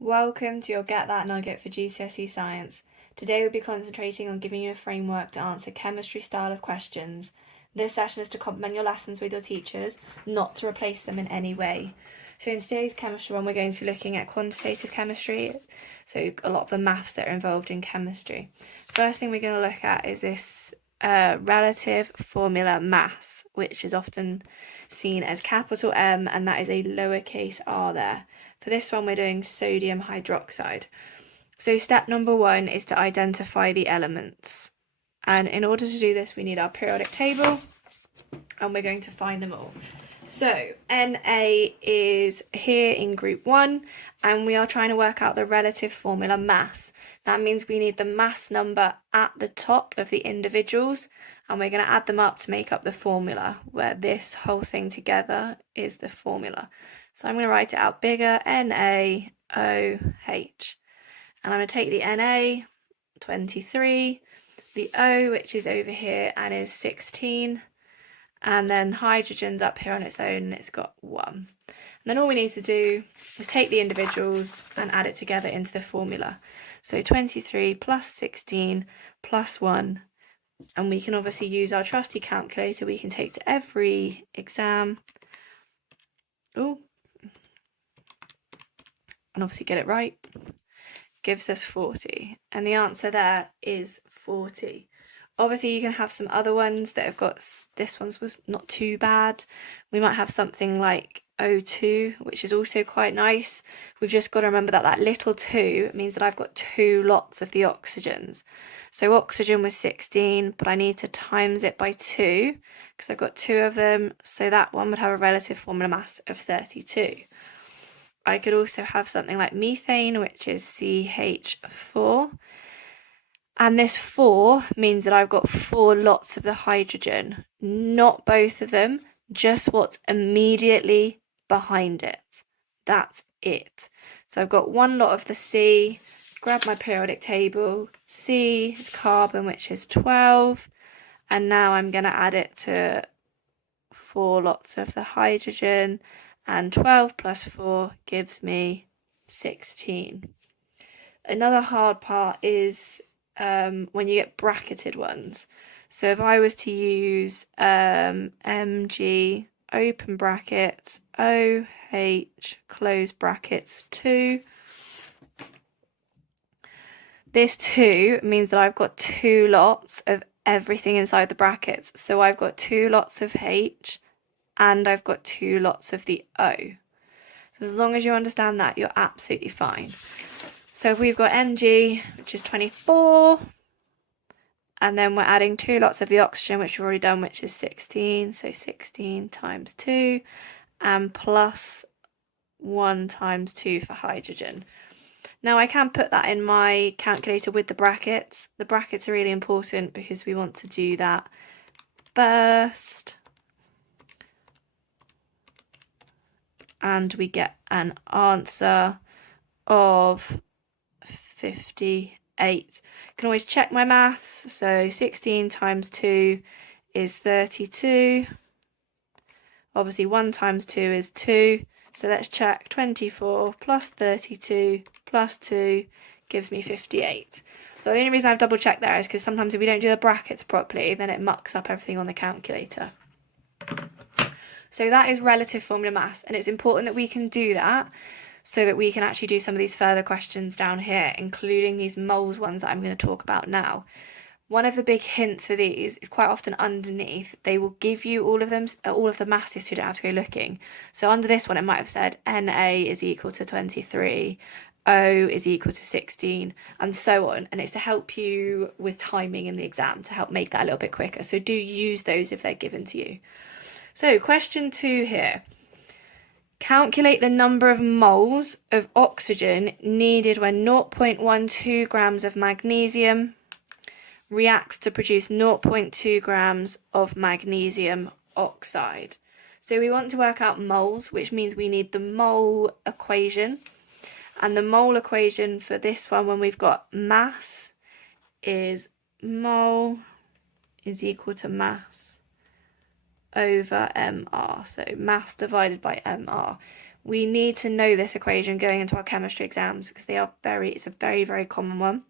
Welcome to your Get That Nugget for GCSE Science. Today we'll be concentrating on giving you a framework to answer chemistry style of questions. This session is to complement your lessons with your teachers, not to replace them in any way. So in today's chemistry one, we're going to be looking at quantitative chemistry, so a lot of the maths that are involved in chemistry. First thing we're going to look at is this relative formula mass, which is often seen as capital M, and that is a lowercase r there. For this one, we're doing sodium hydroxide. So step number 1 is to identify the elements. And in order to do this, we need our periodic table, and we're going to find them all. So Na is here in group 1, and we are trying to work out the relative formula mass. That means we need the mass number at the top of the individuals, and we're going to add them up to make up the formula, where this whole thing together is the formula. So I'm going to write it out bigger, NaOH. And I'm going to take the Na, 23, the O, which is over here and is 16, and then hydrogen's up here on its own and it's got 1. And then all we need to do is take the individuals and add it together into the formula. So 23 plus 16 plus 1, and we can obviously use our trusty calculator we can take to every exam. And obviously get it right. Gives us 40, and the answer there is 40. Obviously you can have some other ones that have got, this one's was not too bad. We might have something like O2, which is also quite nice. We've just got to remember that that little 2 means that I've got 2 lots of the oxygens. So oxygen was 16, but I need to times it by 2 because I've got 2 of them, so that one would have a relative formula mass of 32. I could also have something like methane, which is CH4. And this 4 means that I've got 4 lots of the hydrogen, not both of them, just what's immediately behind it. That's it. So I've got 1 lot of the C, grab my periodic table, C is carbon, which is 12, and now I'm going to add it to 4 lots of the hydrogen, and 12 plus 4 gives me 16. Another hard part is when you get bracketed ones. So if I was to use Mg open brackets OH close brackets 2, this 2 means that I've got 2 lots of everything inside the brackets. So I've got 2 lots of H and I've got 2 lots of the O. So as long as you understand that, you're absolutely fine. So if we've got Mg, which is 24, and then we're adding 2 lots of the oxygen, which we've already done, which is 16, so 16 times 2, and plus 1 times 2 for hydrogen. Now I can put that in my calculator with the brackets. The brackets are really important because we want to do that first. And we get an answer of 58. You can always check my maths. So 16 times 2 is 32. Obviously 1 times 2 is 2. So let's check. 24 plus 32 plus 2 gives me 58. So the only reason I've double checked there is because sometimes if we don't do the brackets properly, then it mucks up everything on the calculator. So that is relative formula mass, and it's important that we can do that so that we can actually do some of these further questions down here, including these moles ones that I'm going to talk about now. One of the big hints for these is quite often underneath, they will give you all of them, all of the masses, so you don't have to go looking. So under this one, it might have said Na is equal to 23, O is equal to 16, and so on. And it's to help you with timing in the exam, to help make that a little bit quicker. So do use those if they're given to you. So question 2 here. Calculate the number of moles of oxygen needed when 0.12 grams of magnesium reacts to produce 0.2 grams of magnesium oxide. So we want to work out moles, which means we need the mole equation. And the mole equation for this one, when we've got mass, is mole is equal to mass over mR. So mass divided by mR. We need to know this equation going into our chemistry exams because it's a very, very common one.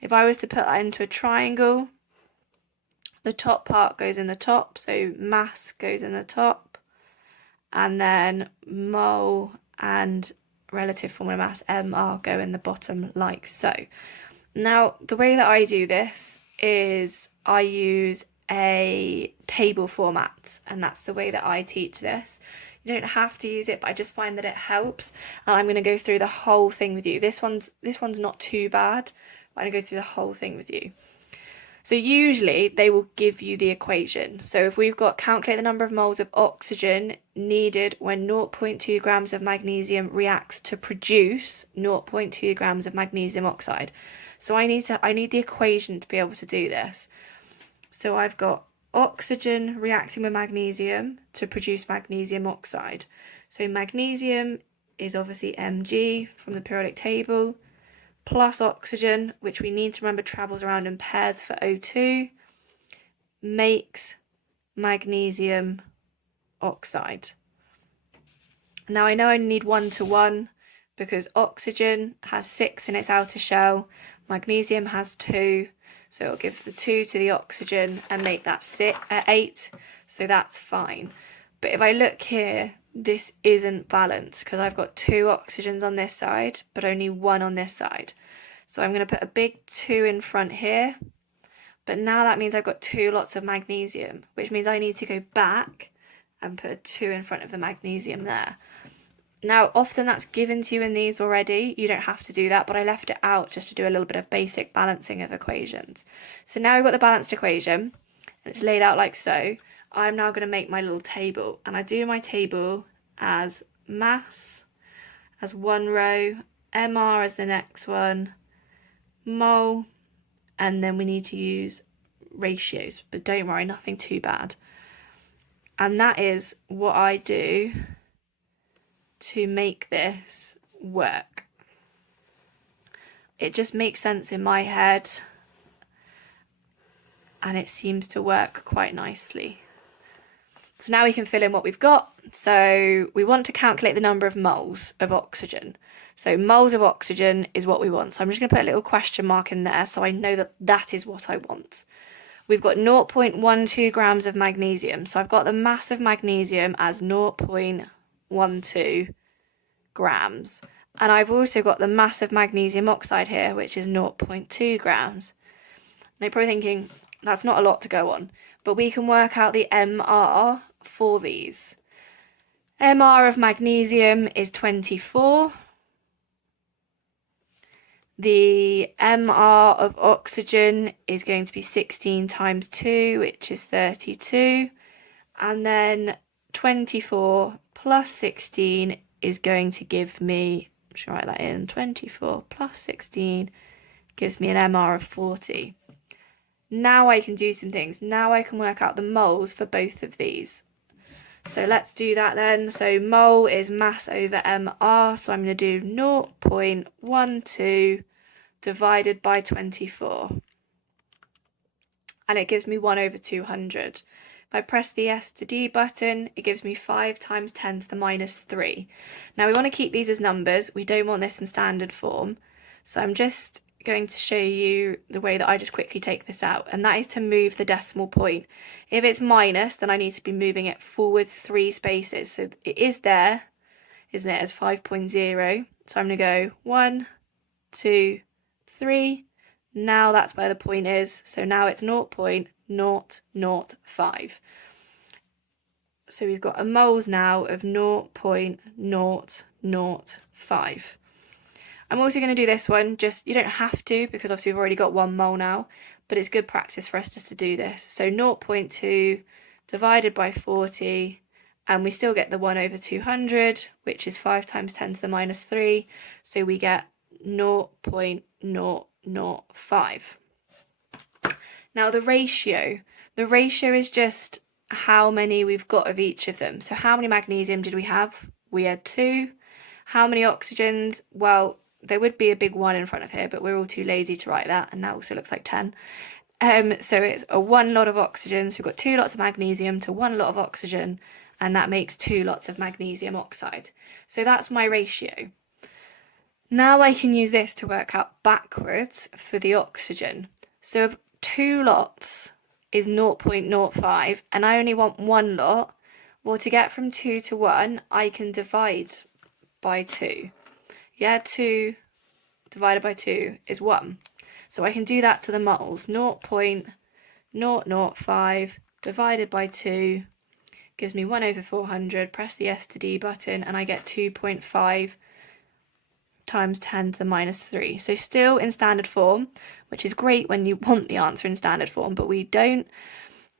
If I was to put that into a triangle, the top part goes in the top, so mass goes in the top, and then mole and relative formula mass, mR, go in the bottom like so. Now, the way that I do this is I use a table format, and that's the way that I teach this. You don't have to use it, but I just find that it helps. And I'm going to go through the whole thing with you. This one's not too bad. I'm going to go through the whole thing with you. So usually they will give you the equation. So if we've got calculate the number of moles of oxygen needed when 0.2 grams of magnesium reacts to produce 0.2 grams of magnesium oxide. So I need the equation to be able to do this. So I've got oxygen reacting with magnesium to produce magnesium oxide. So magnesium is obviously Mg from the periodic table, plus oxygen, which we need to remember travels around in pairs for O2, makes magnesium oxide. Now I know I need 1 to 1 because oxygen has 6 in its outer shell, magnesium has 2, so it'll give the 2 to the oxygen and make that 8, so that's fine. But if I look here, this isn't balanced because I've got 2 oxygens on this side, but only 1 on this side. So I'm going to put a big 2 in front here, but now that means I've got 2 lots of magnesium, which means I need to go back and put a 2 in front of the magnesium there. Now, often that's given to you in these already. You don't have to do that, but I left it out just to do a little bit of basic balancing of equations. So now we've got the balanced equation, and it's laid out like so. I'm now going to make my little table, and I do my table as mass as one row, mR as the next one, mole, and then we need to use ratios, but don't worry, nothing too bad. And that is what I do to make this work. It just makes sense in my head, and it seems to work quite nicely. So now we can fill in what we've got. So we want to calculate the number of moles of oxygen. So moles of oxygen is what we want. So I'm just going to put a little question mark in there so I know that that is what I want. We've got 0.12 grams of magnesium. So I've got the mass of magnesium as 0.12 grams. And I've also got the mass of magnesium oxide here, which is 0.2 grams. Now you're probably thinking, that's not a lot to go on, but we can work out the MR for these. MR of magnesium is 24. The MR of oxygen is going to be 16 times 2, which is 32. And then 24 plus 16 is going to give me, I should write that in, 24 plus 16 gives me an MR of 40. Now I can do some things. Now I can work out the moles for both of these. So let's do that then. So mole is mass over MR. So I'm going to do 0.12 divided by 24. And it gives me 1 over 200. If I press the S to D button, it gives me 5 times 10 to the minus 3. Now we want to keep these as numbers. We don't want this in standard form. So I'm just going to show you the way that I just quickly take this out, and that is to move the decimal point. If it's minus, then I need to be moving it forward 3 spaces. So it is there, isn't it, as 5.0. So I'm going to go 1, 2, 3. Now that's where the point is. So now it's 0.005. So we've got a moles now of 0.005. I'm also going to do this one, just, you don't have to because obviously we've already got 1 mole now, but it's good practice for us just to do this. So 0.2 divided by 40, and we still get the 1 over 200, which is 5 times 10 to the minus 3, so we get 0.005. Now the ratio is just how many we've got of each of them. So how many magnesium did we have? We had 2. How many oxygens? Well, there would be a big 1 in front of here, but we're all too lazy to write that, and that also looks like 10. So it's a 1 lot of oxygen. So we've got 2 lots of magnesium to 1 lot of oxygen, and that makes 2 lots of magnesium oxide. So that's my ratio. Now I can use this to work out backwards for the oxygen. So if 2 lots is 0.05 and I only want 1 lot, well, to get from 2 to 1, I can divide by 2. Yeah, 2 divided by 2 is 1. So I can do that to the moles. 0.005 divided by 2 gives me 1 over 400. Press the S to D button and I get 2.5 times 10 to the minus 3. So still in standard form, which is great when you want the answer in standard form, but we don't.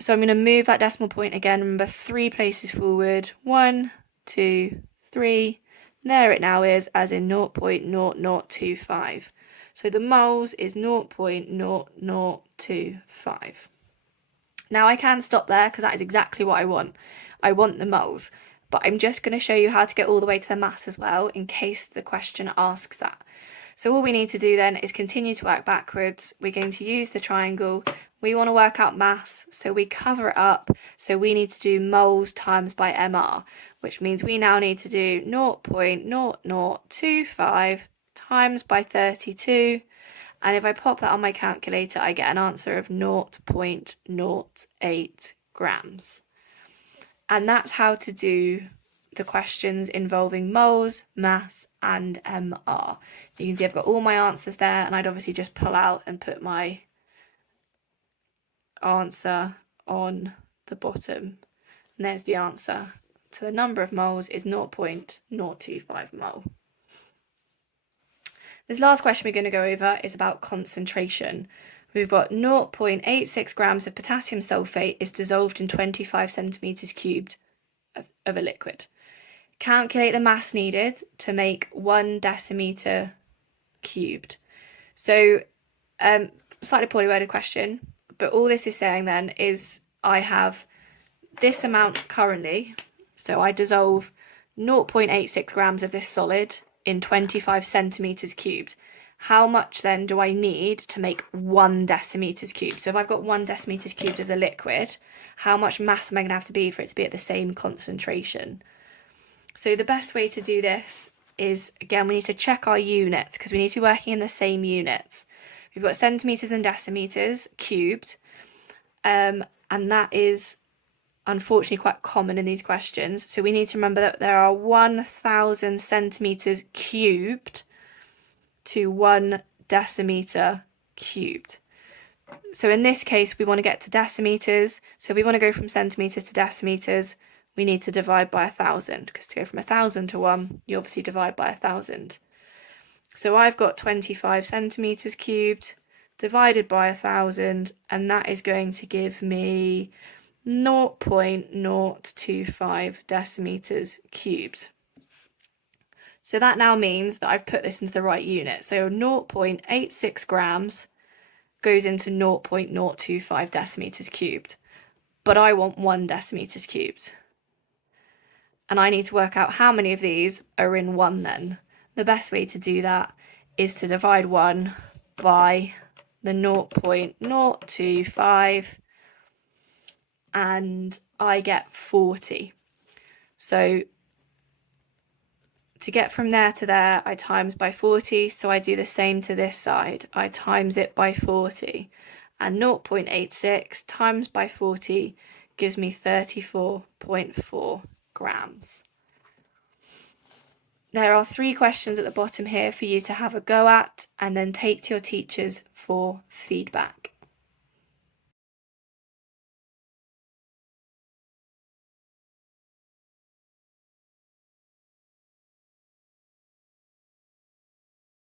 So I'm going to move that decimal point again. Remember, 3 places forward. 1, 2, 3. There it now is, as in 0.0025. So the moles is 0.0025. Now I can stop there because that is exactly what I want. I want the moles, but I'm just going to show you how to get all the way to the mass as well in case the question asks that. So all we need to do then is continue to work backwards. We're going to use the triangle. We want to work out mass, so we cover it up. So we need to do moles times by MR, which means we now need to do 0.0025 times by 32. And if I pop that on my calculator, I get an answer of 0.08 grams. And that's how to do the questions involving moles, mass, and MR. You can see I've got all my answers there, and I'd obviously just pull out and put my answer on the bottom. And there's the answer. So the number of moles is 0.025 mole. This last question we're going to go over is about concentration. We've got 0.86 grams of potassium sulfate is dissolved in 25 centimetres cubed of a liquid. Calculate the mass needed to make 1 decimetre cubed. So, slightly poorly worded question, but all this is saying then is I have this amount currently, so I dissolve 0.86 grams of this solid in 25 centimetres cubed. How much then do I need to make 1 decimetres cubed? So if I've got 1 decimetres cubed of the liquid, how much mass am I going to have to be for it to be at the same concentration? So the best way to do this is, again, we need to check our units because we need to be working in the same units. We've got centimetres and decimetres cubed, and that is unfortunately quite common in these questions. So we need to remember that there are 1,000 centimetres cubed to 1 decimetre cubed. So in this case, we want to get to decimetres. So if we want to go from centimetres to decimetres, we need to divide by 1,000, because to go from 1,000 to 1, you obviously divide by 1,000. So I've got 25 centimetres cubed divided by 1,000, and that is going to give me 0.025 decimetres cubed. So that now means that I've put this into the right unit. So 0.86 grams goes into 0.025 decimetres cubed. But I want 1 decimetres cubed. And I need to work out how many of these are in 1 then. The best way to do that is to divide 1 by the 0.025, and I get 40. So to get from there to there, I times by 40, so I do the same to this side. I times it by 40, and 0.86 times by 40 gives me 34.4 grams. There are 3 questions at the bottom here for you to have a go at and then take to your teachers for feedback.